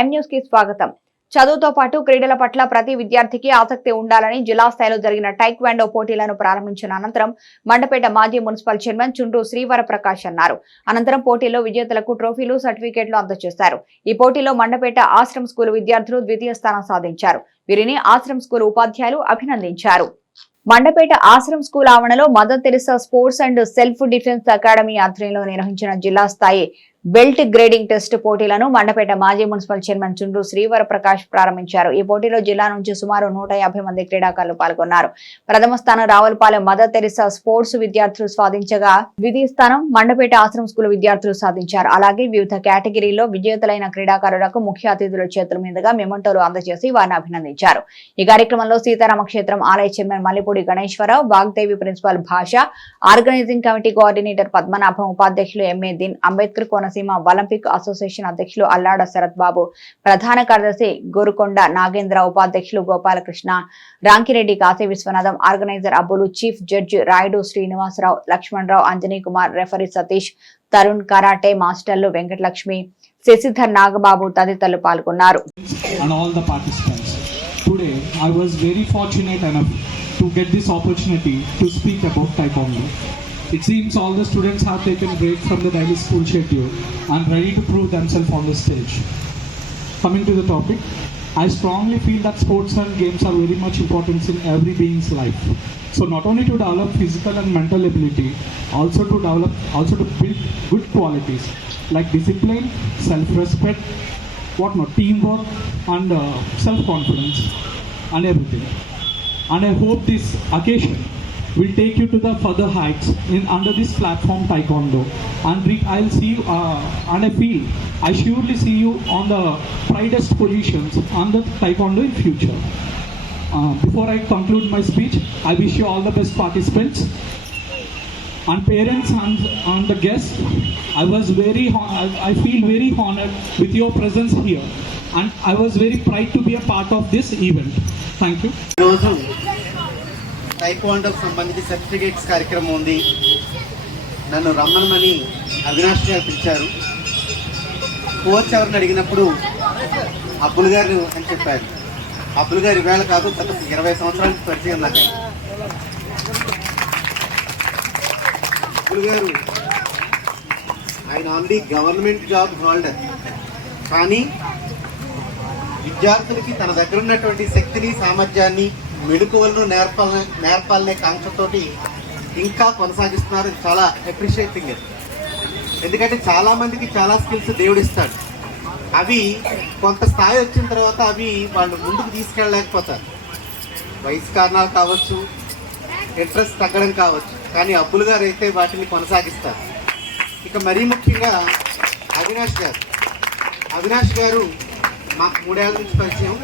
ఎం న్యూస్కి స్వాగతం. చదువుతో పాటు క్రీడల పట్ల ప్రతి విద్యార్థికి ఆసక్తి ఉండాలని జిల్లా స్థాయిలో జరిగిన టైక్వాండో పోటీలను ప్రారంభించిన అనంతరం మండపేట మాజీ మున్సిపల్ చైర్మన్ చుండ్రు శ్రీవర ప్రకాష్ అన్నారు. అనంతరం పోటీలో విజేతలకు ట్రోఫీలు సర్టిఫికేట్లు అందజేశారు. ఈ పోటీలో మండపేట ఆశ్రమ్ స్కూల్ విద్యార్థులు ద్వితీయ స్థానం సాధించారు. వీరిని ఆశ్రమ్ స్కూల్ ఉపాధ్యాయులు అభినందించారు. మండపేట ఆశ్రమ్ స్కూల్ ఆవరణలో Mother Teresa sports and self defence academy ఆధ్వర్యంలో నిర్వహించిన జిల్లా స్థాయి బెల్ట్ గ్రేడింగ్ టెస్ట్ పోటీలను మండపేట మాజీ మున్సిపల్ చైర్మన్ చుండ్రు శ్రీవర ప్రకాష్ ప్రారంభించారు. ఈ పోటీలో జిల్లా నుంచి సుమారు నూట మంది క్రీడాకారులు పాల్గొన్నారు. ప్రథమ స్థానం రావులపాలెం మదర్ తెరిసా స్పోర్ట్స్ విద్యార్థులు సాధించగా ద్వితీయ స్థానం మండపేట ఆశ్రమ స్కూల్ విద్యార్థులు సాధించారు. అలాగే వివిధ కేటగిరీలో విజేతలైన క్రీడాకారులకు ముఖ్య అతిథుల చేతుల మీదుగా మెమంటోలు అందజేసి వారిని అభినందించారు. ఈ కార్యక్రమంలో సీతారామ క్షేత్రం ఆలయ chairman Mallipudi Ganeswararao Vagdevi principal Bhasha organising committee coordinator Padmanabham ఉపాధ్యక్షులు MA Din Ambedkar Konaseema Olympic association అధ్యక్షులు అల్లాడ శరత్ బాబు ప్రధాన కార్యదర్శి గోరుకొండ నాగేంద్ర ఉపాధ్యక్షులు Gopalakrishna Ramkireddy Kasi Viswanatham organiser Abbulu chief judge Rayudu Srinivasarao Lakshmanarao Anjani Kumar referee Satish Tarun karate మాస్టర్లు వెంకటలక్ష్మి శశిధర్ నాగబాబు తదితరులు పాల్గొన్నారు and all the participants. Today, I was very fortunate enough to get this opportunity to speak about Taekwondo. It seems all the students have taken break from the daily school schedule and ready to prove themselves on the stage. Coming to the topic, I strongly feel that sports and games are very much important in every being's life. So not only to develop physical and mental ability, also to develop, also to build good qualities like discipline, self-respect, whatnot, teamwork, and uh, self-confidence, and everything. And I hope this occasion will take you to the further heights in under this platform Taekwondo. And I'll see you, uh, and I feel I surely see you on the brightest positions on the Taekwondo in future. Uh, before I conclude my speech, I wish you all the best participants and parents and, and the guests. I was very, I, I feel very honored with your presence here, and I was very proud to be a part of this event. Thank you. ఈరోజు టైక్వాండోకి సంబంధించి certificates కార్యక్రమం ఉంది. నన్ను రమ్మనమని అవినాష్ గారు పిలిచారు. Coach ఎవరిని అడిగినప్పుడు అబ్బుల్ గారు అని చెప్పారు. అబ్బుల్ గారు ఇవాళ కాదు గత ఇరవై సంవత్సరానికి పరిచయం నాకు. అబ్బుల్ గారు ఆయన ఆల్రెడీ గవర్నమెంట్ జాబ్ హోల్డర్. కానీ విద్యార్థులకి తన దగ్గర ఉన్నటువంటి శక్తిని సామర్థ్యాన్ని మెళుకువలను నేర్పాల నేర్పాలనే కాంక్షతోటి ఇంకా కొనసాగిస్తున్నారు. చాలా అప్రిషియేటింగ్ ఎందుకంటే చాలామందికి చాలా స్కిల్స్ దేవుడిస్తాడు అవి కొంత స్థాయి వచ్చిన తర్వాత అవి వాళ్ళు ముందుకు తీసుకెళ్ళలేకపోతారు. వయసు కారణాలు కావచ్చు ఇంట్రెస్ట్ తగ్గడం కావచ్చు కానీ అబ్బులు గారు అయితే వాటిని కొనసాగిస్తారు. ఇక మరీ ముఖ్యంగా అవినాష్ గారు. అవినాష్ గారు మాకు మూడేళ్ళ నుంచి పరిచయం.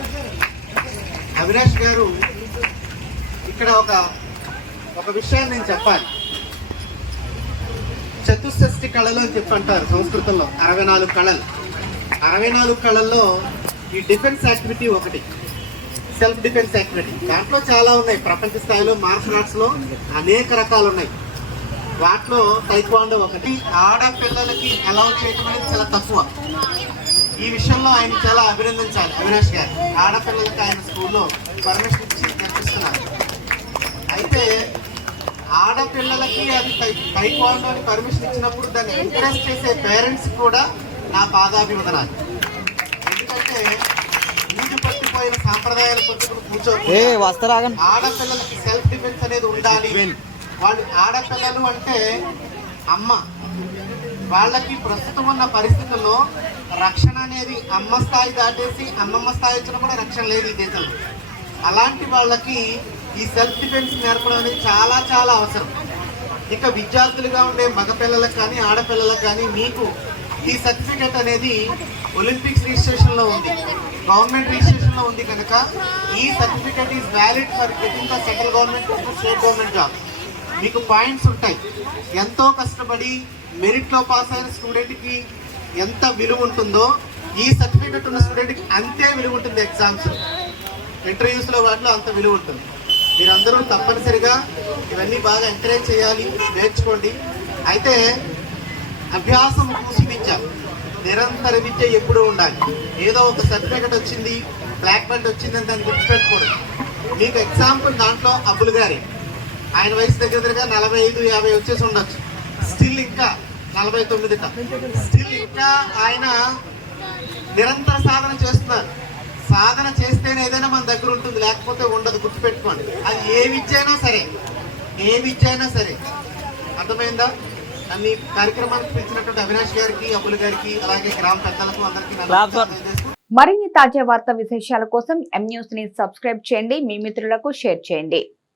అవినాష్ గారు ఇక్కడ ఒక ఒక విషయాన్ని నేను చెప్పాలి. చతుషష్టి కళలు అని చెప్పి అంటారు సంస్కృతంలో అరవై నాలుగు కళలు. అరవై నాలుగు కళల్లో ఈ డిఫెన్స్ యాక్టివిటీ ఒకటి సెల్ఫ్ డిఫెన్స్ యాక్టివిటీ. దాంట్లో చాలా ఉన్నాయి. ప్రపంచ స్థాయిలో మార్షల్ ఆర్ట్స్లో అనేక రకాలు ఉన్నాయి. వాటిలో టైక్వాండో ఒకటి. ఆడపిల్లలకి అలౌ చేయడం అనేది చాలా తక్కువ. ఈ విషయంలో ఆయన చాలా అభినందించాలి. అవినాష్ గారు ఆడపిల్లలకి ఆయన స్కూల్లో పర్మిషన్ అయితే ఆడపిల్లలకి అది అని పర్మిషన్ ఇచ్చినప్పుడు దాన్ని ఎంకరేజ్ చేసే పేరెంట్స్ కూడా నా పాదాభివందనాలు. ఎందుకంటే నీటి పట్టిపోయిన సాంప్రదాయాలు పట్టుకుని ఆడపిల్లలకి సెల్ఫ్ డిఫెన్స్ అనేది ఉండాలి. వాళ్ళు ఆడపిల్లలు అంటే అమ్మ. వాళ్ళకి ప్రస్తుతం ఉన్న పరిస్థితుల్లో రక్షణ అనేది అమ్మ స్థాయి దాటేసి అమ్మమ్మ స్థాయి వచ్చినా కూడా రక్షణ లేదు ఈ దేశంలో. అలాంటి వాళ్ళకి ఈ సెల్ఫ్ డిఫెన్స్ నేర్పడం అనేది చాలా చాలా అవసరం. ఇక విద్యార్థులుగా ఉండే మగపిల్లలకు కానీ ఆడపిల్లలకు కానీ మీకు ఈ సర్టిఫికేట్ అనేది ఒలింపిక్స్ రిజిస్ట్రేషన్లో ఉంది. గవర్నమెంట్ రిజిస్ట్రేషన్లో ఉంది కనుక ఈ certificate is valid for getting the central government state government job మీకు పాయింట్స్ ఉంటాయి. ఎంతో కష్టపడి మెరిట్లో పాస్ అయిన స్టూడెంట్కి ఎంత విలువ ఉంటుందో ఈ సర్టిఫికేట్ ఉన్న స్టూడెంట్కి అంతే విలువ ఉంటుంది ఎగ్జామ్స్ ఇంటర్వ్యూస్లో వాటిలో అంత విలువ ఉంటుంది. మీరందరూ తప్పనిసరిగా ఇవన్నీ బాగా ఎంకరేజ్ చేయాలి నేర్చుకోండి. అయితే అభ్యాసం కూసి విద్య నిరంతర విద్య ఎప్పుడూ ఉండాలి. ఏదో ఒక సర్టిఫికెట్ వచ్చింది బ్లాక్ బెల్ట్ వచ్చింది అని దాన్ని గుర్తుపెట్టుకోవడం మీకు ఎగ్జాంపుల్ దాంట్లో అబ్బులు గారి ఆయన వయసు దగ్గర దగ్గరగా నలభై ఐదు యాభై వచ్చేసి ఉండొచ్చు. స్టిల్ ఇంకా నలభై తొమ్మిదిట స్టిల్ ఇంకా ఆయన నిరంతర సాధన చేస్తున్నారు. సాధన చేస్తేనే ఏదైనా మన దగ్గర ఉంటుంది లేకపోతే ఉండదు గుర్తుపెట్టుకోండి. అది ఏ విద్య అయినా సరే ఏ విద్య అయినా సరే. అర్థమైందా? అన్ని కార్యక్రమానికి పిలిచినటువంటి అవినాష్ గారికి అబ్బుల్ గారికి అలాగే గ్రామ పెద్దలకు అందరికీ మరిన్ని తాజా వార్తా విశేషాల కోసం ఎం న్యూస్ని సబ్స్క్రైబ్ చేయండి. మీ మిత్రులకు షేర్ చేయండి.